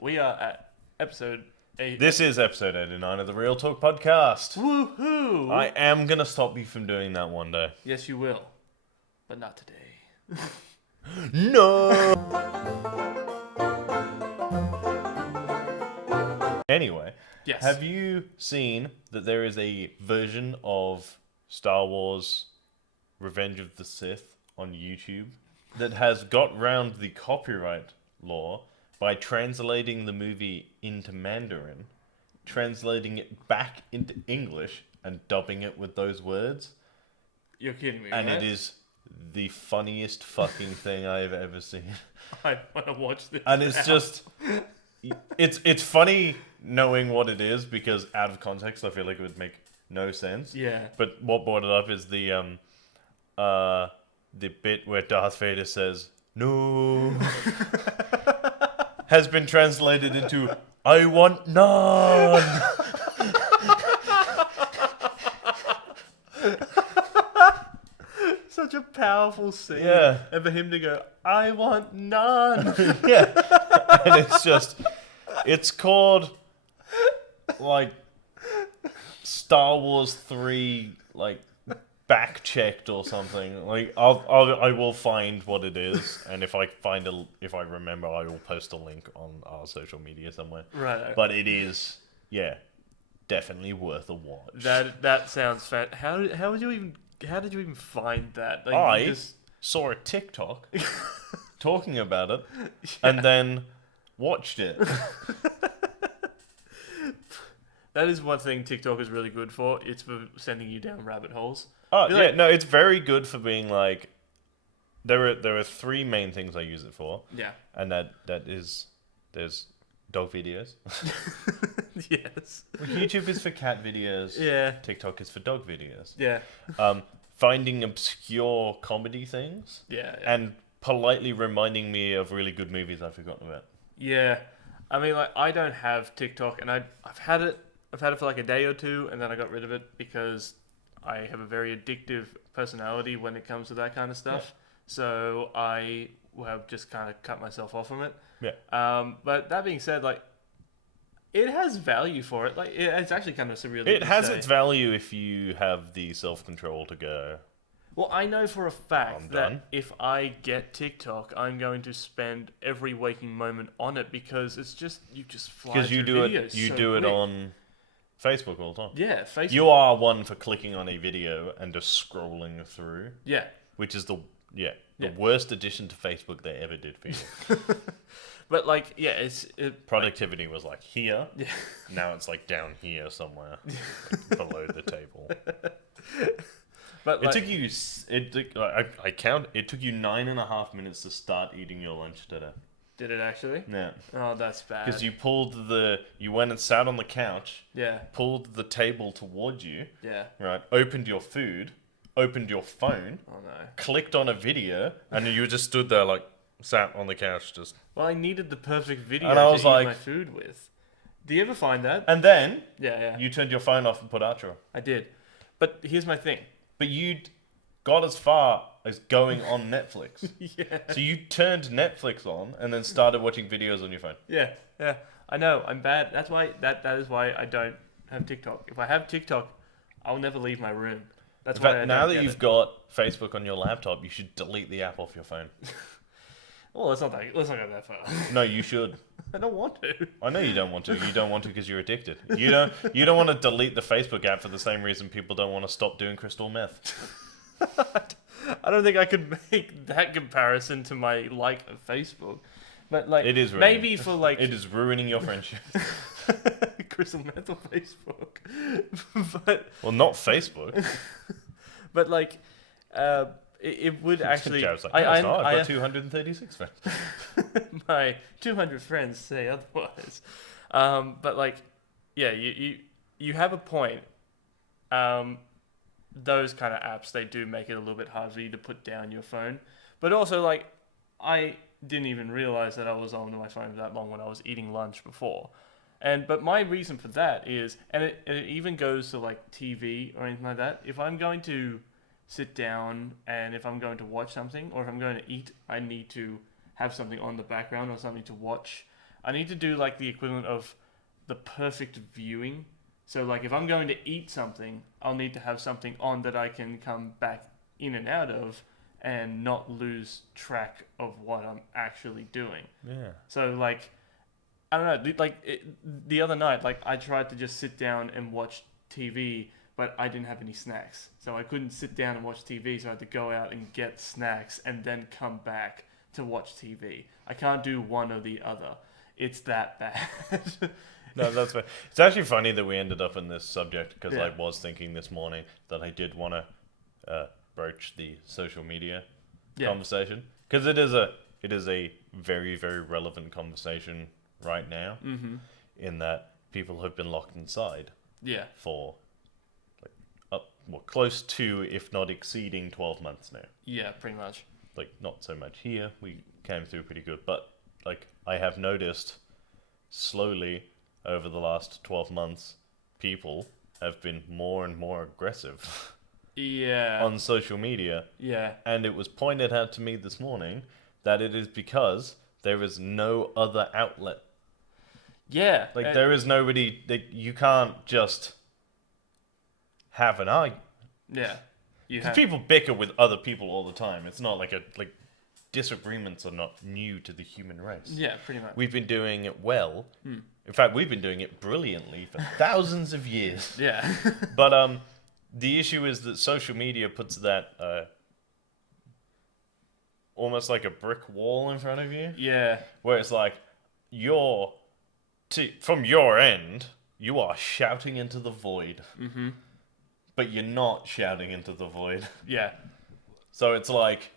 We are at episode 8. This is episode 89 of the Real Talk podcast. Woohoo! I am going to stop you from doing that one day. Yes, you will. But not today. No! Anyway, Yes. have you seen that there is a version of Star Wars Revenge of the Sith on YouTube that has got round the copyright law by translating the movie into Mandarin, translating it back into English, and dubbing it with those words? You're kidding me, And right? it is the funniest fucking thing I've ever seen. I want to watch this And it's now. just... It's funny knowing what it is, because out of context I feel like it would make no sense. Yeah. But what brought it up is the bit where Darth Vader says, "No," has been translated into, "I want none." Such a powerful scene. Yeah. And for him to go, I want none. Yeah. And it's called, like, Star Wars 3, like, back-checked or something. Like, I will find what it is, and if I remember, I will post a link on our social media somewhere. Right. But it is, yeah, definitely worth a watch. That sounds fat. How did you even find that? Like, I you just... saw a TikTok talking about it, and then watched it. That is one thing TikTok is really good for. It's for sending you down rabbit holes. Oh You're yeah, like- no, it's very good for being like. There are three main things I use it for, Yeah. and there's dog videos. Yes. YouTube is for cat videos. Yeah. TikTok is for dog videos. Yeah. Finding obscure comedy things, Yeah. and politely reminding me of really good movies I've forgotten about. Yeah. I mean, like, I don't have TikTok, and I've had it for like a day or two, and then I got rid of it because I have a very addictive personality when it comes to that kind of stuff. So I have just kind of cut myself off from it. Yeah. But that being said, like, it has value for it. Like, it's actually kind of surreal. It has its value if you have the self-control to go. Well, I know for a fact I'm that done. if I get TikTok, I'm going to spend every waking moment on it because it's just you just fly Because you through do videos it, you so do it quick. on Facebook all the time. Yeah, Facebook. You are one for clicking on a video and just scrolling through, Yeah. which is the Yeah. worst addition to Facebook they ever did for you. But like, yeah, Productivity was like here. Yeah. Now it's like down here somewhere, like below the table. But like, It took you. I count. It took you 9.5 minutes to start eating your lunch today. did it actually? Yeah. Oh, that's bad. Because you went and sat on the couch, Yeah. pulled the table towards you, Yeah. right? Opened your food, opened your phone, Oh no. clicked on a video, and you just stood there like sat on the couch just. Well, I needed the perfect video And I to was eat like- my food with. Do you ever find that? And then Yeah, yeah. you turned your phone off and put outro. I did. But here's my thing. But you got as far as going on Netflix. Yeah. So you turned Netflix on and then started watching videos on your phone. Yeah, yeah. I know. I'm bad. That's why. That is why I don't have TikTok. If I have TikTok, I'll never leave my room. That's In why. fact, now that you've got Facebook on your laptop, you should delete the app off your phone. Well, let's not go that far. No, you should. I don't want to. I know you don't want to. You don't want to because you're addicted. You don't want to delete the Facebook app for the same reason people don't want to stop doing crystal meth. I don't think I could make that comparison to my like of Facebook. But like, It is ruining. maybe for like It is ruining your friendship. crystal meth on Facebook. But Well, not Facebook. like, it would actually. Jared's like, no, it's not. I've got 236 friends. My 200 friends say otherwise. But like, yeah, you have a point. Those kind of apps, they do make it a little bit hard for you to put down your phone. But also, like, I didn't even realize that I was on my phone for that long when I was eating lunch before. But my reason for that is, and it even goes to like TV or anything like that. If I'm going to sit down and if I'm going to watch something or if I'm going to eat, I need to have something on the background or something to watch. I need to do like the equivalent of the perfect viewing. So like if I'm going to eat something, I'll need to have something on that I can come back in and out of and not lose track of what I'm actually doing. Yeah. So like, I don't know, the other night, like I tried to just sit down and watch TV, but I didn't have any snacks. So I couldn't sit down and watch TV, so I had to go out and get snacks and then come back to watch TV. I can't do one or the other. It's that bad. No, that's fair. It's actually funny that we ended up in this subject because Yeah. I was thinking this morning that I did want to broach the social media conversation because it is a very, very relevant conversation right now. Mm-hmm. In that people have been locked inside Yeah. for close to, if not exceeding, 12 months now. Yeah, pretty much. Like, not so much here. We came through pretty good, but like I have noticed slowly over the last 12 months, people have been more and more aggressive Yeah. on social media. Yeah. And it was pointed out to me this morning that it is because there is no other outlet. Yeah. Like, there is nobody that you can't just have an argument. Yeah. You Because have. people bicker with other people all the time. It's not like disagreements are not new to the human race. Yeah, pretty much. We've been doing it well. In fact, we've been doing it brilliantly for thousands of years. Yeah. But the issue is that social media puts that almost like a brick wall in front of you, Yeah. where it's like from your end, you are shouting into the void, but you're not shouting into the void. Yeah. So it's like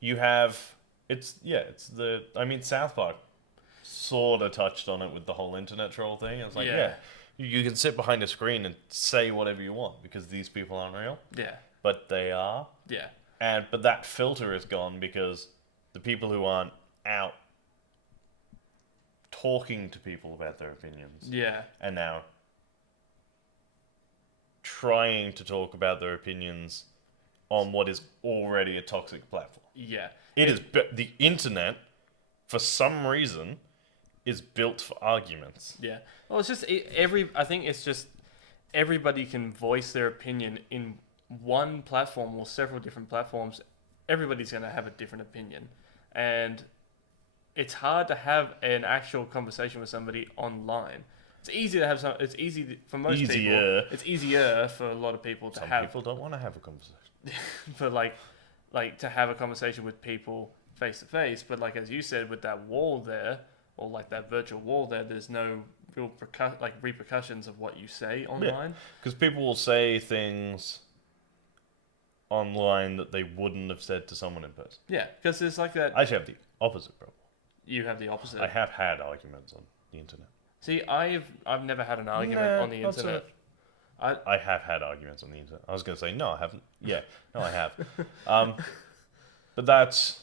you have South Park sort of touched on it with the whole internet troll thing. It's like, Yeah. you can sit behind a screen and say whatever you want because these people aren't real, Yeah. but they are. Yeah. But that filter is gone because the people who aren't out talking to people about their opinions Yeah. are now trying to talk about their opinions on what is already a toxic platform. Yeah. The internet, for some reason, is built for arguments. Yeah. Well, it's just I think it's just everybody can voice their opinion in one platform or several different platforms. Everybody's going to have a different opinion, and it's hard to have an actual conversation with somebody online. It's easy to have some. It's easy for most people. It's easier for a lot of people to Some have. people don't want to have a conversation. For like to have a conversation with people face to face, but like as you said, with that wall there, or like that virtual wall there, there's no real repercussions of what you say online. Because people will say things online that they wouldn't have said to someone in person. Yeah, because there's like that. I actually have the opposite problem. You have the opposite. I have had arguments on the internet. See, I've never had an argument on the internet. I have had arguments on the internet. I was going to say, no, I haven't. Yeah, no, I have. But that's...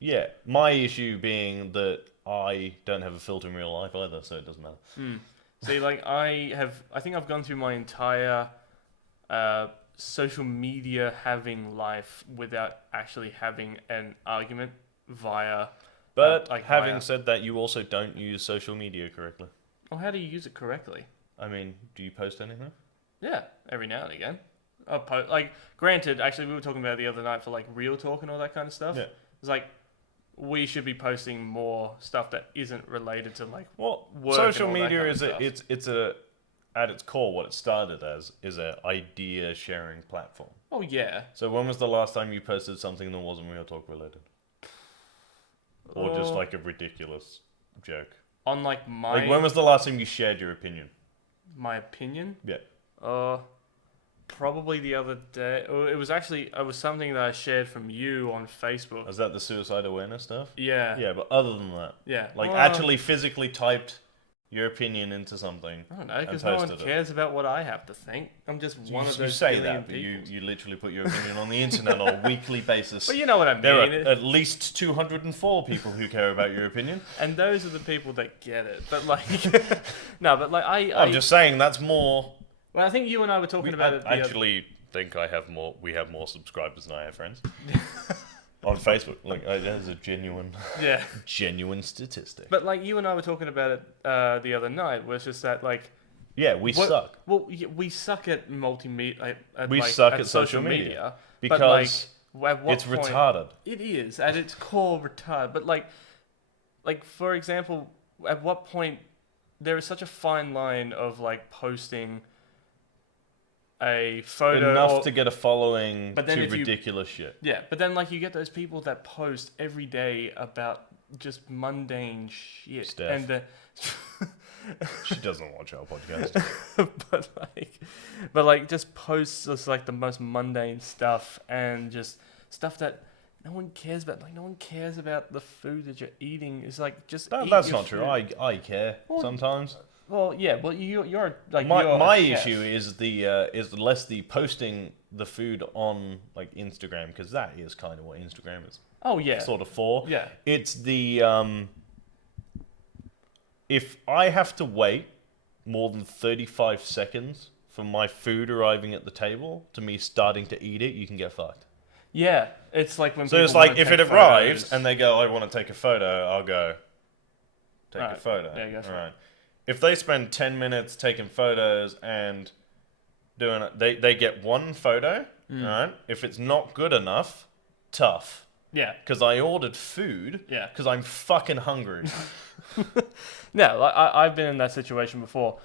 Yeah, my issue being that I don't have a filter in real life either, so it doesn't matter. See, like, I think I've gone through my entire social media having life without actually having an argument via... But having said that, you also don't use social media correctly. Oh, how do you use it correctly? I mean, do you post anything? Yeah, every now and again. Granted, actually, we were talking about it the other night for like real talk and all that kind of stuff. Yeah. It's like we should be posting more stuff that isn't related to like Well, work social and all that media kind of is stuff. it's a at its core what it started as is a idea sharing platform. Oh yeah. So when was the last time you posted something that wasn't real talk related, or just like a ridiculous joke? On like Like when was the last time you shared your opinion? my opinion? Yeah. Probably the other day. It was something that I shared from you on Facebook. Was that the suicide awareness stuff? Yeah. Yeah, but other than that, Yeah. like actually physically typed your opinion into something. I don't know, because no one cares about what I have to think. I'm just one of those You say billion that, but people. you literally put your opinion on the internet on a weekly basis. But you know what I mean. There are at least 204 people who care about your opinion. And those are the people that get it. But like, no, but like I'm just saying that's more. Well, I think you and I were talking about it. I actually think we have more subscribers than I have friends. on Facebook. Like, that is a Yeah. genuine statistic. But like you and I were talking about it the other night, was just that like Yeah, we suck. Well, we suck at multimedia. We suck at social media because at what it's point, retarded. It is at its core retarded. But like for example, at what point there is such a fine line of like posting a photo Enough to get a following but then to ridiculous shit. Yeah, but then like you get those people that post every day about just mundane shit. Steph. And She doesn't watch our podcast. but like just posts just like the most mundane stuff and just stuff that no one cares about. Like no one cares about the food that you're eating. It's like just eat That's your not true. food. I care sometimes. Well, yeah. Well, you're like My you're a chef. issue is less the posting the food on like Instagram, because that is kind of what Instagram is Oh yeah. sort of for. Yeah. It's the if I have to wait more than 35 seconds for my food arriving at the table to me starting to eat it, you can get fucked. Yeah, it's like when So people it's like wanna if take it arrives photos. and they go, I want to take a photo, I'll go take a Alright, photo. yeah, go for it. Alright. If they spend 10 minutes taking photos and doing it, they get one photo, alright? If it's not good enough, tough. Yeah. Because I ordered food. Yeah. Because I'm fucking hungry. No, like I've been in that situation before.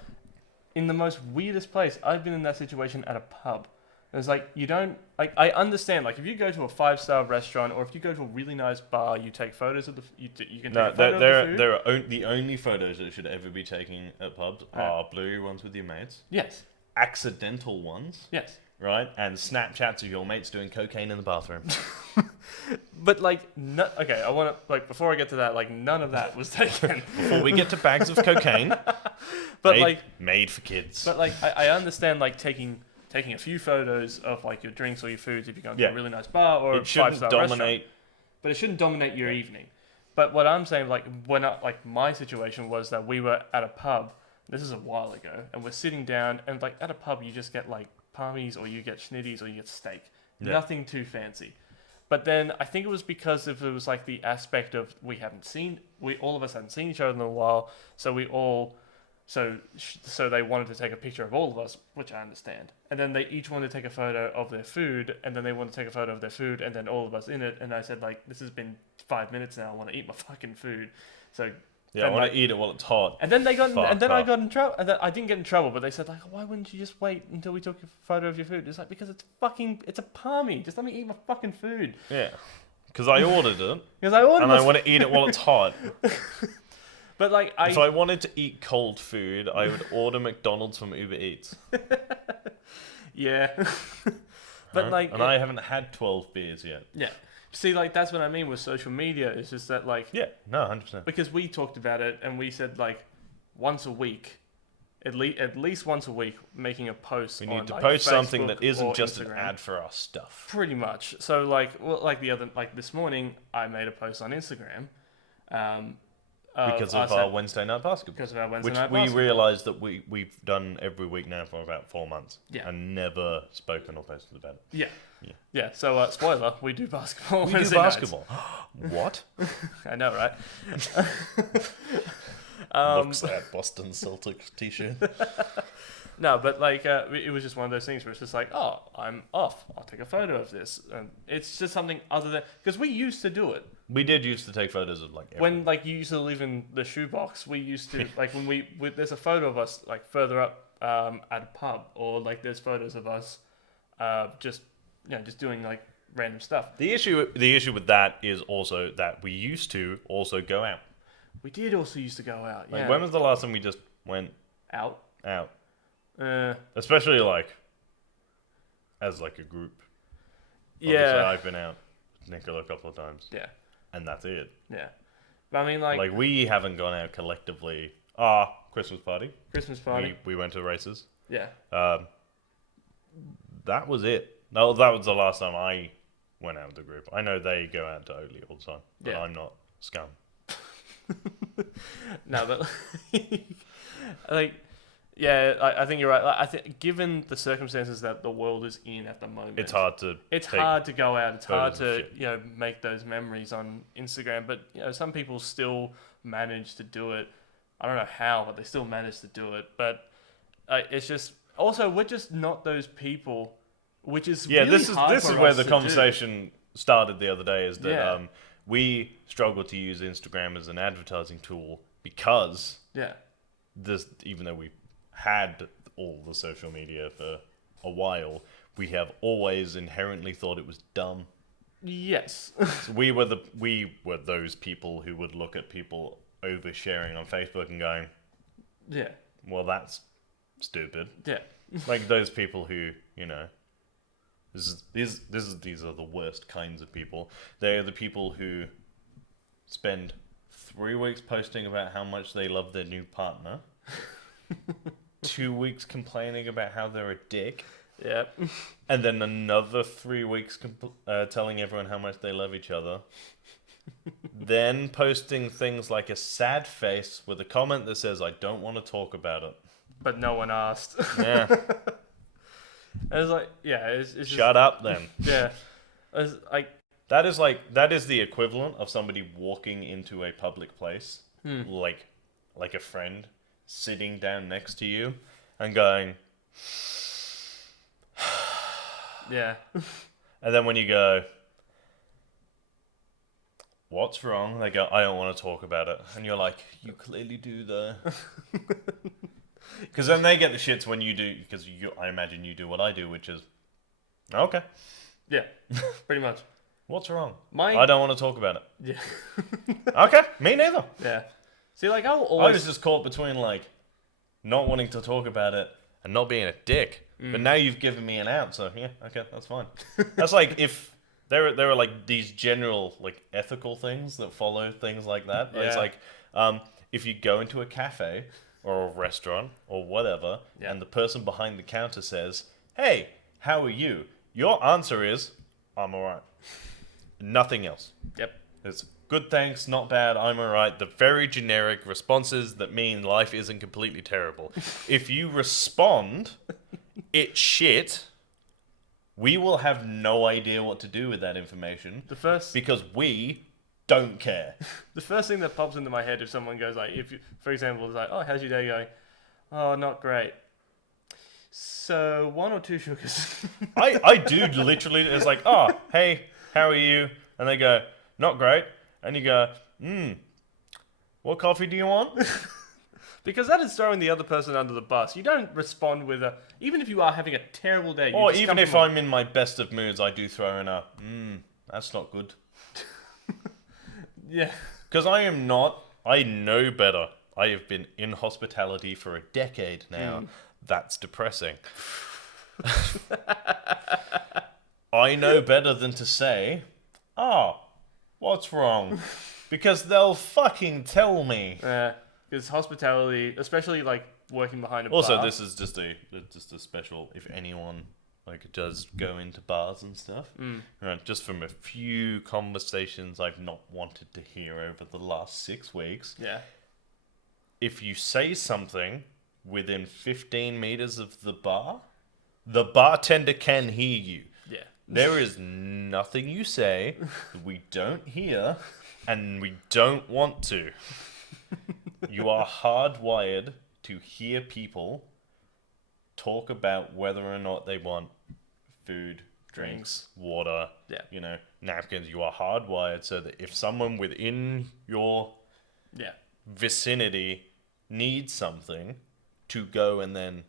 In the most weirdest place, I've been in that situation at a pub. It's like you don't like. I understand. Like if you go to a 5-star restaurant or if you go to a really nice bar, you take photos of you can take No, a photo of the food. there are the only photos that should ever be taken at pubs are blurry ones with your mates, Yes. accidental ones, Yes. right, and Snapchats of your mates doing cocaine in the bathroom. But like, okay. I want to like before I get to that, like none of that was taken. Before we get to bags of cocaine, But made for kids. But like, I understand like taking a few photos of like your drinks or your foods if you're going to a really nice bar or it a shouldn't 5-star dominate. restaurant. But it shouldn't dominate your evening. But what I'm saying, like when like my situation was that we were at a pub. This is a while ago, and we're sitting down, and like at a pub you just get like palmies or you get schnitties or you get steak. Yeah. Nothing too fancy. But then I think it was because if it was like the aspect of all of us hadn't seen each other in a while, so we all. So they wanted to take a picture of all of us, which I understand. And then they each wanted to take a photo of their food, and then they wanted to take a photo of their food, and then all of us in it. And I said, like, this has been 5 minutes now. I want to eat my fucking food. So Yeah, I want to eat it while it's hot. and then I got in trouble. And then I didn't get in trouble, but they said like, why wouldn't you just wait until we took a photo of your food? It's like because it's a palmy. Just let me eat my fucking food. Yeah, because I ordered it, Because I ordered. and I want to eat it while it's hot. But like If I wanted to eat cold food, I would order McDonald's from Uber Eats. Yeah. But like, and I haven't had 12 beers yet. yeah. See, like that's what I mean with social media. It's just that like Yeah, no, 100%. because we talked about it and we said like once a week, at least once a week, making a post. We need on, to like, post something that Facebook or isn't just Instagram. an ad for our stuff. Pretty much. So like this morning, I made a post on Instagram. Because of our Wednesday night basketball. Because of our Wednesday Which night we basketball. realised that we've done every week now for about 4 months. Yeah. And never spoken or posted about it. Yeah. Yeah. Yeah. So spoiler, we do basketball. We do Wednesday nights. basketball. What? I know, right? Looks at Boston Celtics t-shirt. No, but like it was just one of those things where it's just like, oh, I'm off. I'll take a photo of this. And it's just something other than because we used to do it We did used to take photos of like everything. when like you used to live in the shoebox. We used to like when there's a photo of us like further up at a pub or like there's photos of us just doing like random stuff. The issue with that is also that we used to also go out. We did also used to go out. Like, Yeah. when was the last time we just went Out. out? Uh, Especially like as like a group. Obviously, yeah. I've been out with Nicola a couple of times, Yeah. and that's it. Yeah. But I mean, Like we haven't gone out collectively. Christmas party. Christmas party. We went to races. Yeah. That was it. No, that was the last time I went out with the group. I know they go out to Oatley all the time, but Yeah. I'm not scum. No, but like Yeah, I think you're right. Like, I think given the circumstances that the world is in at the moment, It's hard to. it's take hard to go out. It's hard photos of to shit. make those memories on Instagram. But some people still manage to do it. I don't know how, but they still manage to do it. But it's just also we're just not those people, which is Yeah, really this is hard this for is where us the to do. conversation started the other day. Is that Yeah. we struggle to use Instagram as an advertising tool because Yeah. this, even though we had all the social media for a while, we have always inherently thought it was dumb. Yes. So we were those people who would look at people oversharing on Facebook and going, Yeah. well, that's stupid. Yeah. Like those people who, these are the worst kinds of people. They're the people who spend 3 weeks posting about how much they love their new partner, 2 weeks complaining about how they're a dick, Yeah. and then another 3 weeks telling everyone how much they love each other. Then posting things like a sad face with a comment that says, "I don't want to talk about it." But no one asked. Yeah. And it's like, yeah, it's just, Shut up then. yeah. It's like, That is the equivalent of somebody walking into a public place, like a friend sitting down next to you and going, yeah. and then when you go, "What's wrong?" They go, "I don't want to talk about it." And you're like, "You clearly do though." Because then they get the shits when you do, because I imagine you do what I do, which is, okay, Yeah. Pretty much. what's wrong? My I don't want to talk about it. Yeah. Okay, me neither. Yeah. See, like, I'll I always was just caught between like not wanting to talk about it and not being a dick. But now you've given me an out, so yeah, okay, that's fine. That's like if there are like these general like ethical things that follow things like that. It's Yeah. like if you go into a cafe or a restaurant or whatever, Yeah. and the person behind the counter says, "Hey, how are you?" Your answer is, "I'm alright." Nothing else. Yep. It's good, thanks, not bad, I'm alright. The very generic responses that mean life isn't completely terrible. If you respond, it's shit, we will have no idea what to do with that information The first because we don't care. the first thing that pops into my head if someone goes like, if you, for example, is like, "Oh, how's your day going?" "Oh, not great." "So 1 or 2 sugars?" I do literally, it's like, "Oh, hey, how are you?" And they go, "Not great." And you go, "What coffee do you want?" Because that is throwing the other person under the bus. You don't respond with a, even if you are having a terrible day. You Or just even come if from I'm in my best of moods, I do throw in a, that's not good. yeah, Because I know better. I have been in hospitality for a decade now. That's depressing. I know better than to say, what's wrong? Because they'll fucking tell me. because hospitality, especially like working behind a Also, bar. this is just a special, if anyone like does go into bars and stuff. Just from a few conversations I've not wanted to hear over the last 6 weeks. Yeah, If you say something within 15 meters of the bartender can hear you. yeah, There is nothing you say that we don't hear, and we don't want to. You are hardwired to hear people talk about whether or not they want food, drinks, water, Yeah. Napkins. You are hardwired so that if someone within your yeah, vicinity needs something, to go and then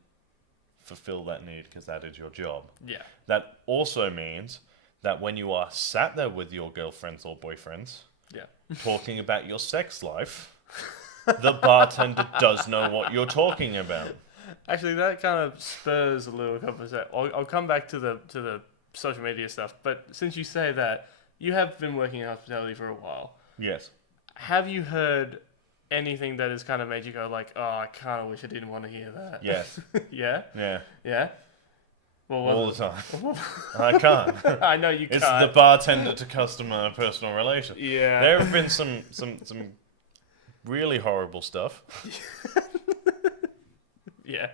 fulfill that need, because that is your job. yeah, That also means that when you are sat there with your girlfriends or boyfriends yeah. talking about your sex life, the bartender does know what you're talking about. Actually, that kind of spurs a little conversation. I'll come back to the social media stuff, but since you say that, you have been working in hospitality for a while. Yes. Have you heard anything that has kind of made you go like, "Oh, I kind of wish I didn't want to hear that"? Yes. Yeah? Yeah. Yeah? Well, All the time. I can't. I know you It's can't. the bartender to customer personal relation. Yeah. There have been some really horrible stuff. Yeah.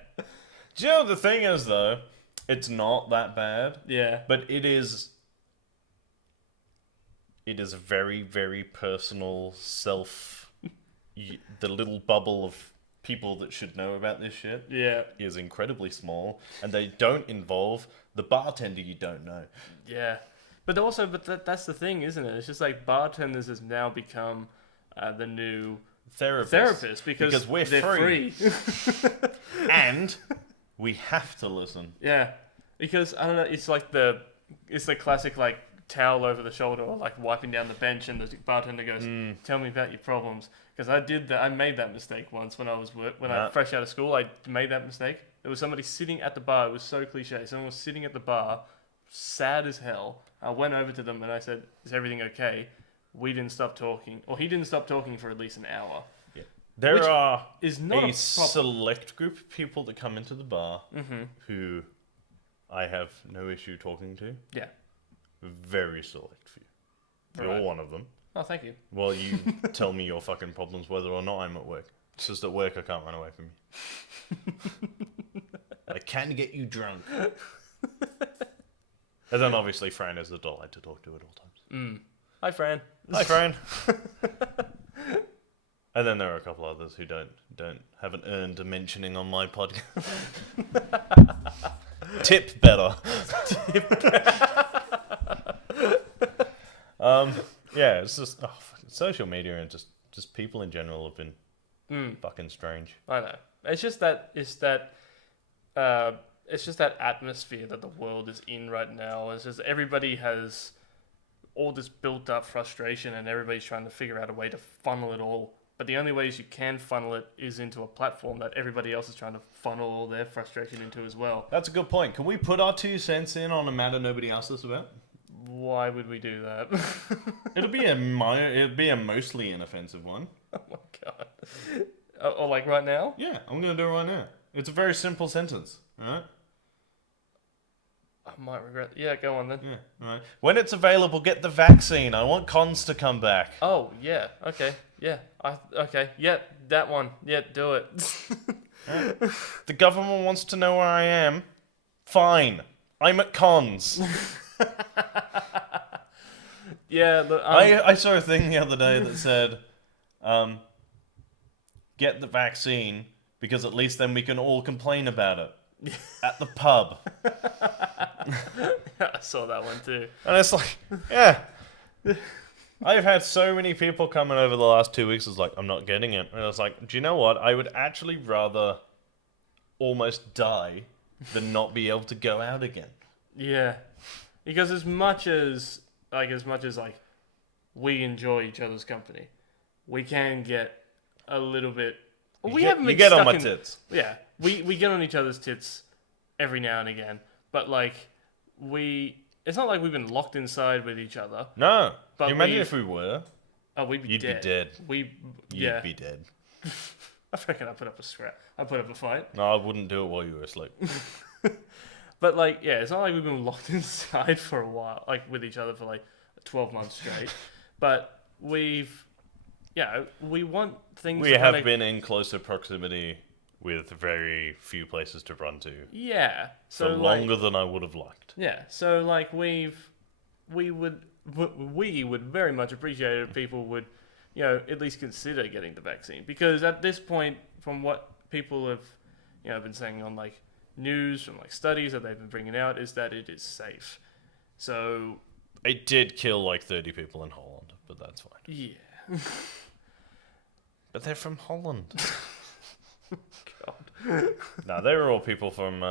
Do you know the thing is though? It's not that bad. Yeah. But it is a very, very personal the little bubble of people that should know about this shit Yeah. is incredibly small, and they don't involve the bartender you don't know. Yeah. But also, that's the thing, isn't it? It's just like bartenders has now become the new therapists because we're they're free. And we have to listen. Yeah. Because, I don't know, it's the classic, like, towel over the shoulder or, like, wiping down the bench and the bartender goes, tell me about your problems. Because I made that mistake once when I was fresh out of school. I made that mistake. There was somebody sitting at the bar. It was so cliche. Someone was sitting at the bar, sad as hell. I went over to them and I said, is everything okay? We didn't stop talking. Or he didn't stop talking for at least an hour. Yeah. There are is not a select group of people that come into the bar who I have no issue talking to. Yeah. Very select few. You're one of them. Oh, thank you. Well, you tell me your fucking problems whether or not I'm at work. It's just at work I can't run away from you. I can get you drunk. And then obviously Fran is the delight to talk to at all times. Hi, Fran. Hi, Fran. And then there are a couple others who haven't earned a mentioning on my podcast. Tip better. Yeah, it's just social media and just people in general have been fucking strange. I know. It's just that atmosphere that the world is in right now. It's just everybody has all this built up frustration and everybody's trying to figure out a way to funnel it all. But the only ways you can funnel it is into a platform that everybody else is trying to funnel all their frustration into as well. That's a good point. Can we put our 2 cents in on a matter nobody asked us about? Why would we do that? It'll be a mostly inoffensive one. Oh my god. Or like right now? Yeah, I'm going to do it right now. It's a very simple sentence, alright? I might regret. Yeah, go on then. Yeah, alright. When it's available, get the vaccine. I want cons to come back. Oh, yeah. Okay. Yeah. Okay. Yeah, that one. Yeah, do it. The government wants to know where I am. Fine. I'm at cons. Yeah, look, I saw a thing the other day that said, get the vaccine because at least then we can all complain about it at the pub. I saw that one too. And it's like, yeah. I've had so many people coming over the last 2 weeks. It's like, I'm not getting it. And I was like, do you know what? I would actually rather almost die than not be able to go out again. Yeah. Because as much as we enjoy each other's company, we can get a little bit. You get on my tits. Yeah, we get on each other's tits every now and again, but like it's not like we've been locked inside with each other. No, but can you imagine if we were? Oh, we'd be You'd dead. be dead. You'd be dead. I reckon I put up a scrap. I put up a fight. No, I wouldn't do it while you were asleep. But like, yeah, it's not like we've been locked inside for a while, like with each other for like 12 months straight. But we want things. We have been in closer proximity with very few places to run to. Yeah, so for longer than I would have liked. Yeah, so like we would very much appreciate it if people would, at least consider getting the vaccine, because at this point, from what people have, been saying on like news from like studies that they've been bringing out, is that it is safe. So it did kill like 30 people in Holland, but that's fine. Yeah. But they're from Holland. God. No, they were all people from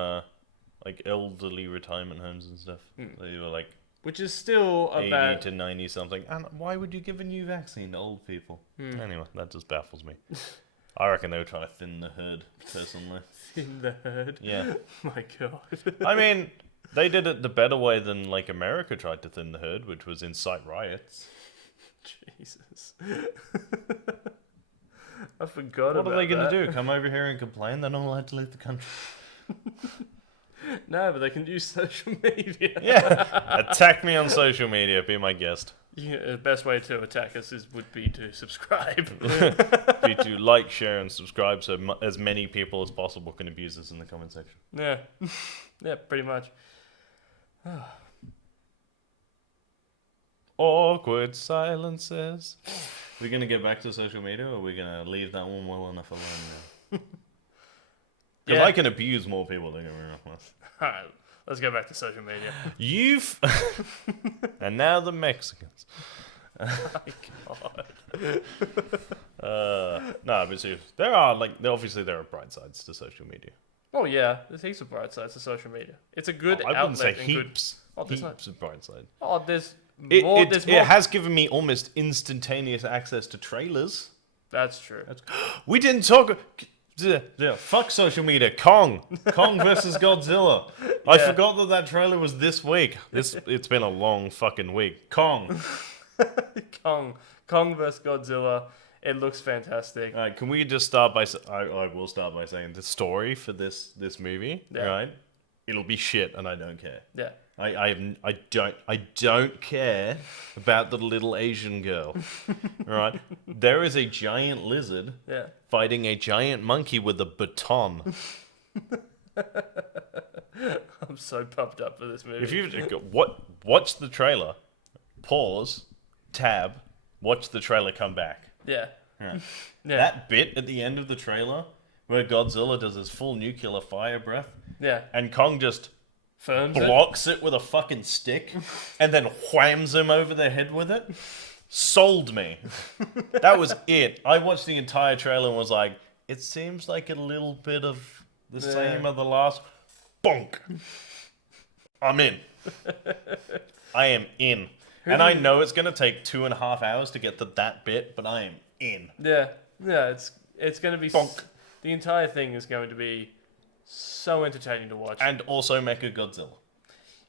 like elderly retirement homes and stuff. They were like, which is still 80 to 90 something. And why would you give a new vaccine to old people? Anyway, that just baffles me. I reckon they were trying to thin the herd, personally. Thin the herd? Yeah. My God. I mean, they did it the better way than like America tried to thin the herd, which was incite riots. Jesus. I forgot about that. What are they going to do? Come over here and complain? They're not allowed to leave the country. No, but they can use social media. Yeah. Attack me on social media. Be my guest. The best way to attack us would be to subscribe. Be to like, share, and subscribe so as many people as possible can abuse us in the comment section. Yeah. Yeah, pretty much. Awkward silences. We're gonna get back to social media, or we're gonna leave that one well enough alone now? Because I can abuse more people than everyone else. Alright, let's go back to social media. You've and now the Mexicans. My God. No, but seriously, there are obviously there are bright sides to social media. Oh yeah, there's heaps of bright sides to social media. It's a good I wouldn't say outlet and good. heaps. Oh, there's Heaps of bright sides. Oh, there's It, more. it, There's it more. has given me almost instantaneous access to trailers. That's true. We didn't talk. Fuck social media. Kong versus Godzilla. I Yeah. forgot that trailer was this week. It's been a long fucking week. Kong. Kong vs Godzilla. It looks fantastic. All right, can we just start by? I will start by saying the story for this movie. Yeah. Right, it'll be shit, and I don't care. Yeah. I don't care about the little Asian girl. Right? There is a giant lizard Yeah. fighting a giant monkey with a baton. I'm so pumped up for this movie. If you watch the trailer, pause, tab, watch the trailer, come back. Yeah. Right. Yeah. That bit at the end of the trailer where Godzilla does his full nuclear fire breath Yeah. and Kong just Firms it. blocks it with a fucking stick and then whams him over the head with it. Sold me. That was it. I watched the entire trailer and was like, it seems like a little bit of the same of the last. Bonk. I'm in. I am in. And I know it's going to take 2.5 hours to get to that bit, but I am in. Yeah. Yeah. It's going to be. Bonk. The entire thing is going to be so entertaining to watch. And also Mecha Godzilla.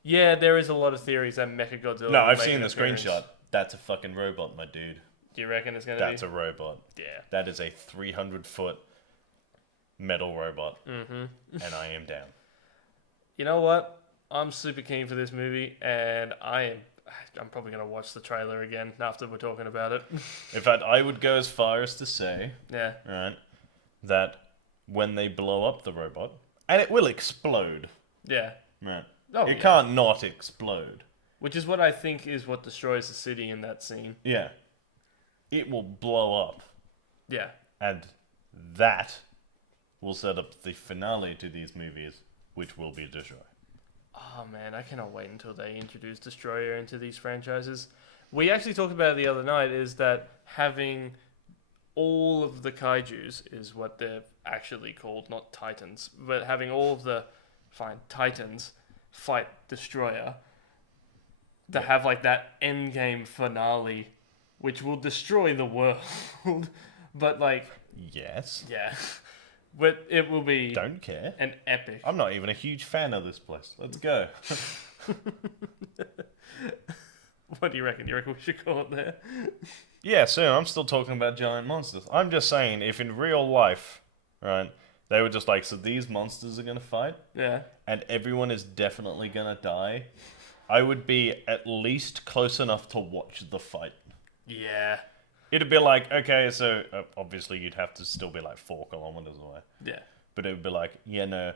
Yeah, there is a lot of theories that Mechagodzilla. No, will I've make seen an the appearance. screenshot. That's a fucking robot, my dude. Do you reckon it's going to be? That's a robot. Yeah. That is a 300-foot metal robot. Mm-hmm. And I am down. You know what? I'm super keen for this movie, and I'm probably going to watch the trailer again after we're talking about it. In fact, I would go as far as to say, Yeah. right, that when they blow up the robot, and it will explode, Yeah. right? Oh, It yeah. can't not explode. Which is what I think is what destroys the city in that scene. Yeah. It will blow up. Yeah. And that will set up the finale to these movies, which will be Destroy. Oh man, I cannot wait until they introduce Destroyer into these franchises. We actually talked about it the other night, is that having all of the kaijus is what they're actually called, not titans, but having all of the titans fight Destroyer to have like that endgame finale, which will destroy the world. But like, Yes. yeah, but it will be Don't care. an epic. I'm not even a huge fan of this place. Let's go. What do you reckon? You reckon we should call it there? Yeah, so I'm still talking about giant monsters. I'm just saying, if in real life, right, they were just like, so these monsters are going to fight, Yeah. and everyone is definitely going to die, I would be at least close enough to watch the fight. Yeah. It'd be like, okay, so obviously you'd have to still be like 4 kilometers away. Yeah. But it would be like, yeah, no,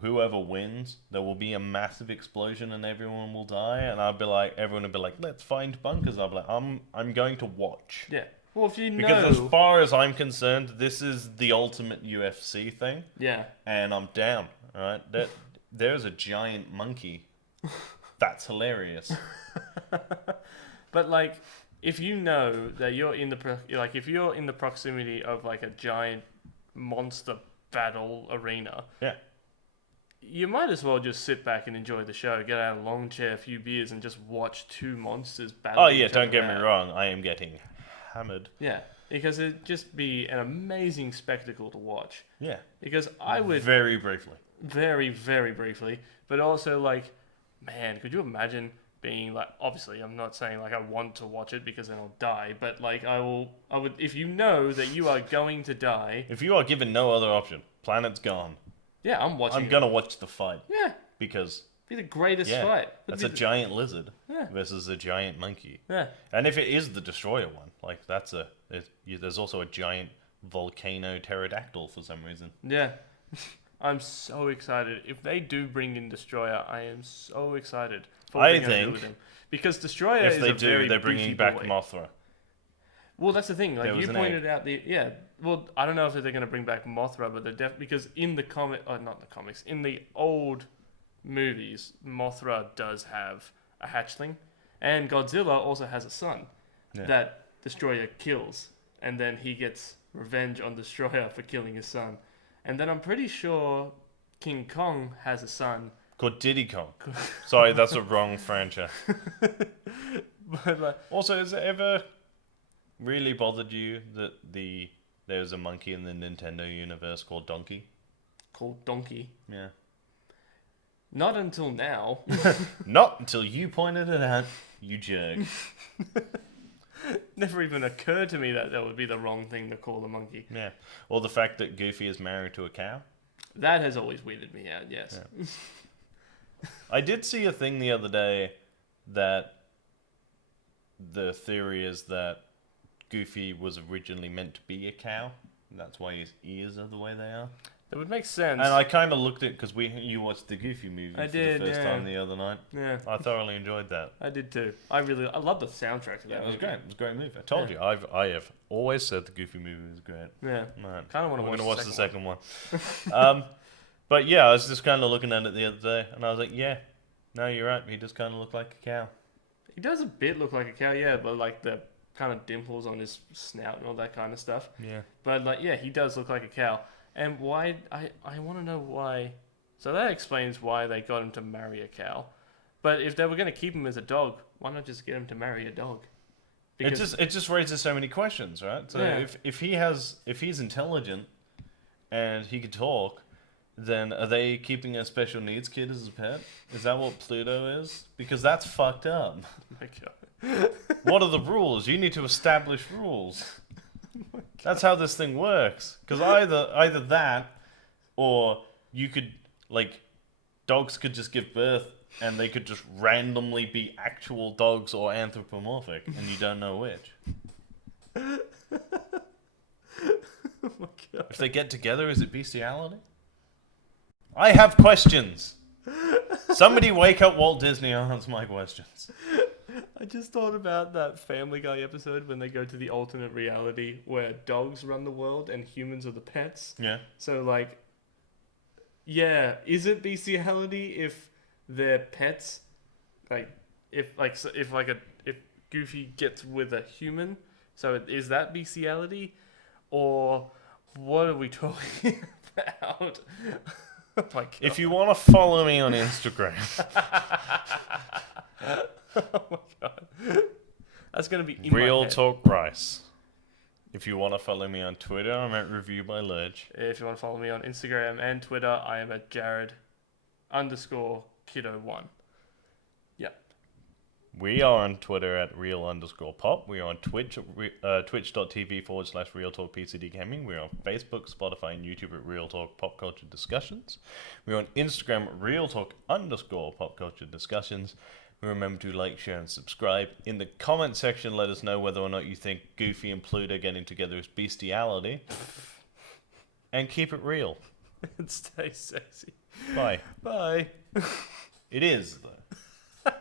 whoever wins, there will be a massive explosion and everyone will die. And I'd be like, everyone would be like, let's find bunkers. I'd be like, I'm going to watch. Yeah. Well, if you know. Because as far as I'm concerned, this is the ultimate UFC thing. Yeah. And I'm down, alright? There's a giant monkey. That's hilarious. But like, if you know that you're in if you're in the proximity of like a giant monster battle arena, Yeah. you might as well just sit back and enjoy the show, get out a long chair, a few beers, and just watch two monsters battle. Oh, yeah, each don't other get me out. wrong. I am getting hammered. Yeah, because it'd just be an amazing spectacle to watch. Yeah. Because I would Very briefly. very, very briefly, but also like, man, could you imagine being like, obviously I'm not saying like I want to watch it because then I'll die, but like I would, if you know that you are going to die, If you are given no other option, planet's gone. yeah, I'm watching I'm it. gonna watch the fight Yeah, because Be the greatest Yeah, fight. that's a giant lizard Yeah. versus a giant monkey. Yeah. And if it is the destroyer one, like there's also a giant volcano pterodactyl for some reason. Yeah. I'm so excited. If they do bring in Destroyer, I am so excited for what they're going to do with him. Because Destroyer If is they a very do, they're beefy bringing back boy. Mothra. Well, that's the thing. Like There was you an pointed out, Well, I don't know if they're going to bring back Mothra, but they're because in the not the comics, in the old movies, Mothra does have a hatchling, and Godzilla also has a son that Destroyer kills, and then he gets revenge on Destroyer for killing his son, and then I'm pretty sure King Kong has a son Called Diddy Kong. Sorry, that's a wrong franchise. but like, Also, has it ever really bothered you that there's a monkey in the Nintendo universe called Donkey? called Donkey. Yeah. Not until now. Not until you pointed it out, you jerk. Never even occurred to me that would be the wrong thing to call a monkey. Yeah. Or the fact that Goofy is married to a cow. That has always weirded me out, yes. Yeah. I did see a thing the other day that the theory is that Goofy was originally meant to be a cow. And that's why his ears are the way they are. That would make sense. And I kind of looked at because you watched the Goofy movie I for did, the first yeah. time the other night. Yeah. I thoroughly enjoyed that. I did too. I love the soundtrack to that Yeah, it was movie. great. It was a great movie. I told you. I have always said the Goofy movie was great. Yeah. Right. Kind of want to watch the second one. But yeah, I was just kind of looking at it the other day, and I was like, yeah, no, you're right. He does kind of look like a cow. He does a bit look like a cow, yeah, but like the kind of dimples on his snout and all that kind of stuff. Yeah. But like, yeah, he does look like a cow. And why? I want to know why. So that explains why they got him to marry a cow. But if they were going to keep him as a dog, why not just get him to marry a dog? It just raises so many questions, right? So Yeah. if he's intelligent and he could talk, then are they keeping a special needs kid as a pet? Is that what Pluto is? Because that's fucked up. Oh my God. What are the rules? You need to establish rules. That's how this thing works. Because either that, or you could, like, dogs could just give birth and they could just randomly be actual dogs or anthropomorphic, and you don't know which. Oh my God. If they get together, is it bestiality? I have questions. Somebody wake up Walt Disney and answer my questions. I just thought about that Family Guy episode when they go to the alternate reality where dogs run the world and humans are the pets. Yeah. So like, yeah, is it bestiality if they're pets? Like, if Goofy gets with a human, so is that bestiality, or what are we talking about? Oh my God. If you want to follow me on Instagram, Oh my God. That's going to be in Real my head. Talk Rice. If you want to follow me on Twitter, I'm at Review by Lurch. If you want to follow me on Instagram and Twitter, I am at Jared_Kiddo1. Yeah. We are on Twitter at real_pop. We are on Twitch, twitch.tv/Real Talk PCD Gaming. We're on Facebook, Spotify, and YouTube at Real Talk Pop Culture Discussions. We're on Instagram at _Pop Culture Discussions. Remember to like, share, and subscribe. In the comment section, let us know whether or not you think Goofy and Pluto getting together is bestiality. And keep it real. And stay sexy. Bye. Bye. It is, though.